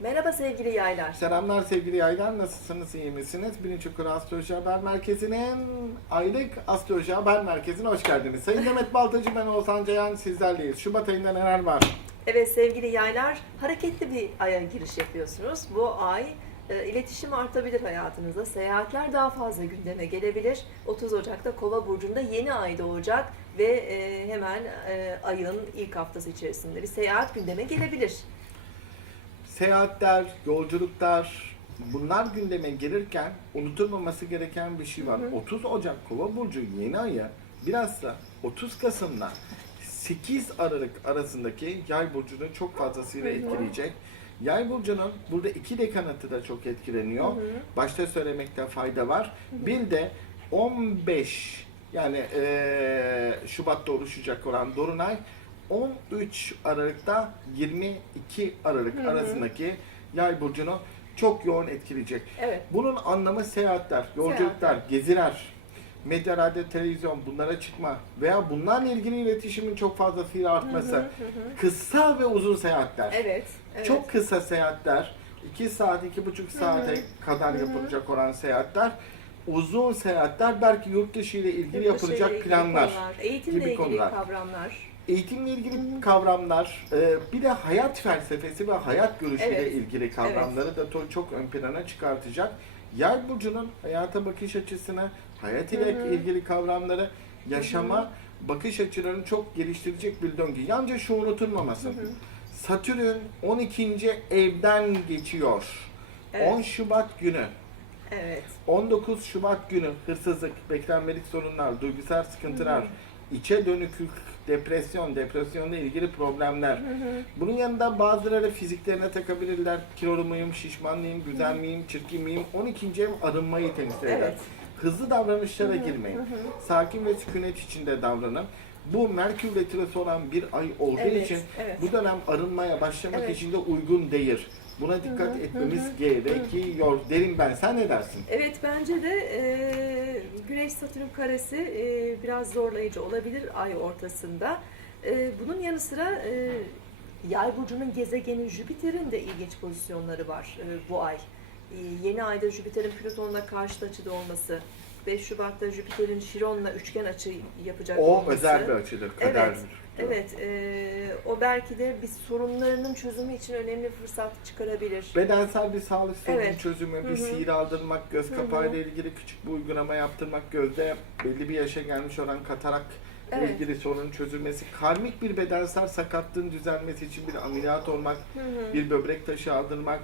Merhaba sevgili yaylar. Selamlar sevgili yaylar. Nasılsınız, iyi misiniz? Birinci Kuru Astroloji Haber Merkezi'nin aylık Astroloji Haber Merkezi'ne hoş geldiniz. Sayın Demet Baltacı, ben Oğuzhan Ceyhan sizlerleyiz. Şubat ayında neler var? Evet sevgili yaylar, hareketli bir aya giriş yapıyorsunuz. Bu ay e, iletişim artabilir hayatınızda. Seyahatler daha fazla gündeme gelebilir. 30 Ocak'ta Kova burcunda yeni ay doğacak ve e, hemen e, ayın ilk haftası içerisinde bir seyahat gündeme gelebilir. Seyahatler, yolculuklar, bunlar gündeme gelirken unutulmaması gereken bir şey var. Hı hı. 30 Ocak Kova Burcu yeni ayı bilhassa 30 Kasım'la 8 Aralık arasındaki yay burcunu çok fazlasıyla Hı hı. etkileyecek. Yay burcunun burada iki dekanatı da çok etkileniyor. Hı hı. Başta söylemekte fayda var. Bir de 15 yani eee, Şubat'ta oluşacak olan Dolunay 13 Aralık'ta 22 Aralık Hı hı. arasındaki yay burcunu çok yoğun etkileyecek. Evet. Bunun anlamı seyahatler, yolculuklar, geziler, medya, radyo, televizyon bunlara çıkma veya bunlarla ilgili iletişimin çok fazlasıyla artması. Hı hı, hı. Kısa ve uzun seyahatler. Evet. evet. Çok kısa seyahatler, 2 saat, 2,5 saate kadar Hı hı. yapılacak olan seyahatler, uzun seyahatler belki yurt dışı ile ilgili Yurt yapılacak ilgili planlar. konular, eğitimle gibi ilgili konular. kavramlar. Eğitimle ilgili kavramlar, e, bir de hayat felsefesi ve hayat görüşüyle Evet. ilgili kavramları da to- çok ön plana çıkartacak. Yay burcunun hayata bakış açısını, hayat ile Hı hı. ilgili kavramları, yaşama bakış açılarını çok geliştirecek bir döngü. Yalnızca şu unutulmaması. Hı hı. Satürn 12. evden geçiyor. Evet. 10 Şubat günü, Evet. 19 Şubat günü hırsızlık, beklenmedik sorunlar, duygusal sıkıntılar, Hı içe dönüklük, depresyon, depresyonla ilgili problemler. Hı hı. Bunun yanında bazıları fiziklerine takabilirler. Kilolu muyum, şişman mıyım, güzel miyim, çirkin miyim? 12. ev arınmayı temsil eder. Evet. Hızlı davranışlara Hı hı, girmeyin. hı hı. Sakin ve sükunet içinde davranın. Bu Merkür Retrosu olan bir ay olduğu Evet, için evet. bu dönem arınmaya başlamak Evet. için de uygun değil. Buna dikkat hı, etmemiz hı hı, gerekiyor derim ben. Sen ne dersin? Evet bence de e, Güneş Satürn karesi e, biraz zorlayıcı olabilir ay ortasında. E, bunun yanı sıra e, Yay burcunun gezegeni Jüpiter'in de ilginç pozisyonları var e, bu ay. E, yeni ayda Jüpiter'in Plüton'la karşıt açıda olması, 5 Şubat'ta Jüpiter'in Şiron'la üçgen açı yapacak O olması. özel bir açıdır. Evet, Evet, e, o belki de bir sorunlarının çözümü için önemli fırsat çıkarabilir. Bedensel bir sağlık sorunu Evet. çözümü, bir Hı hı. sihir aldırmak, göz kapağıyla ilgili küçük bir uygulama yaptırmak, gözde belli bir yaşa gelmiş olan katarak Evet. ilgili sorunun çözülmesi, karmik bir bedensel sakatlığın düzelmesi için bir ameliyat olmak, Hı hı. bir böbrek taşı aldırmak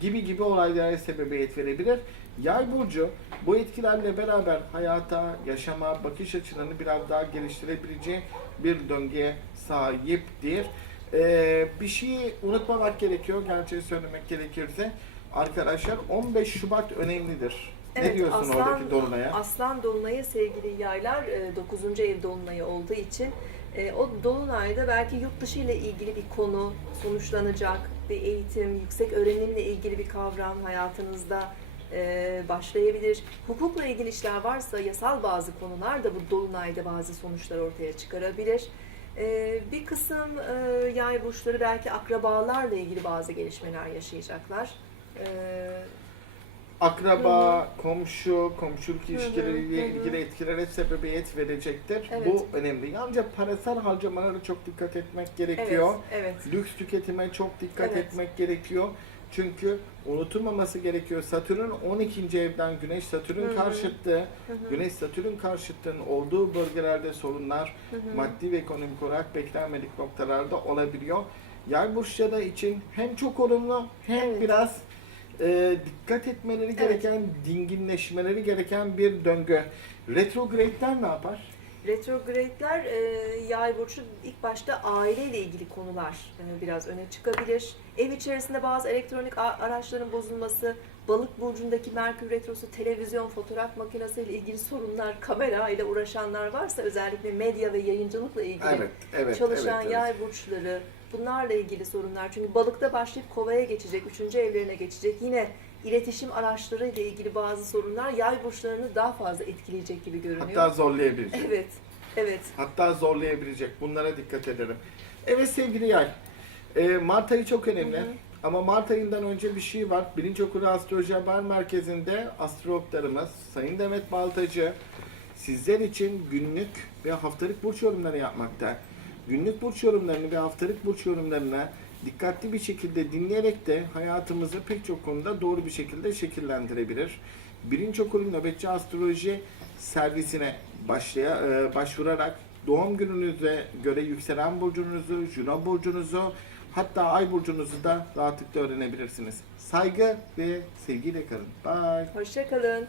gibi gibi olaylara sebebiyet verebilir. Yay burcu bu etkilerle beraber hayata, yaşama, bakış açılarını biraz daha geliştirebileceği bir döngüye sahiptir. Ee, bir şeyi unutmamak gerekiyor, gerçeği söylemek gerekirse. Arkadaşlar 15 Şubat önemlidir. ne Evet, diyorsun aslan, oradaki dolunaya? Aslan dolunayı sevgili yaylar 9. ev dolunayı olduğu için e, o dolunayda belki yurt dışı ile ilgili bir konu sonuçlanacak, bir eğitim, yüksek öğrenimle ilgili bir kavram hayatınızda e, başlayabilir. Hukukla ilgili işler varsa yasal bazı konular da bu dolunayda bazı sonuçlar ortaya çıkarabilir. E, bir kısım e, yay burçları belki akrabalarla ilgili bazı gelişmeler yaşayacaklar. E, Akraba, komşu, komşuluk ilişkileriyle ilgili etkilere sebebiyet verecektir. Evet. Bu önemli. Yalnızca parasal harcamalara çok dikkat etmek gerekiyor. evet, evet. Lüks tüketime çok dikkat Evet. etmek gerekiyor. Çünkü unutulmaması gerekiyor. Satürn 12. evden Güneş Satürn Hı hı. Hı. Güneş Satürn karşıtlığının olduğu bölgelerde sorunlar, Hı hı. maddi ve ekonomik olarak beklenmedik noktalarda olabiliyor. Yay burçları için hem çok olumlu hem Evet. biraz e, dikkat etmeleri gereken, dinginleşmeleri gereken bir döngü. Retrograde'ler ne yapar? Retrograde'ler e, yay burcu ilk başta aileyle ilgili konular e, biraz öne çıkabilir. Ev içerisinde bazı elektronik araçların bozulması, balık burcundaki Merkür Retrosu, televizyon, fotoğraf makinesi ile ilgili sorunlar, kamera ile uğraşanlar varsa özellikle medya ve yayıncılıkla ilgili Evet, evet. çalışan evet, evet. yay burçları bunlarla ilgili sorunlar. Çünkü balıkta başlayıp kovaya geçecek, üçüncü evlerine geçecek. Yine iletişim araçları ile ilgili bazı sorunlar yay burçlarını daha fazla etkileyecek gibi görünüyor. Hatta zorlayabilecek. Evet, evet. Hatta zorlayabilecek. Bunlara dikkat edelim. Evet sevgili yay. E, Mart ayı çok önemli. Hı hı. Ama Mart ayından önce bir şey var. Bilinç Okulu Astroloji Haber Merkezi'nde astrologlarımız Sayın Demet Baltacı sizler için günlük ve haftalık burç yorumları yapmakta. Günlük burç yorumlarını ve haftalık burç yorumlarını dikkatli bir şekilde dinleyerek de hayatımızı pek çok konuda doğru bir şekilde şekillendirebilir. Birinci okulun nöbetçi astroloji servisine başlaya, e, başvurarak doğum gününüze göre yükselen burcunuzu, Juno burcunuzu, hatta ay burcunuzu da rahatlıkla öğrenebilirsiniz. Saygı ve sevgiyle kalın. Bye. Hoşçakalın.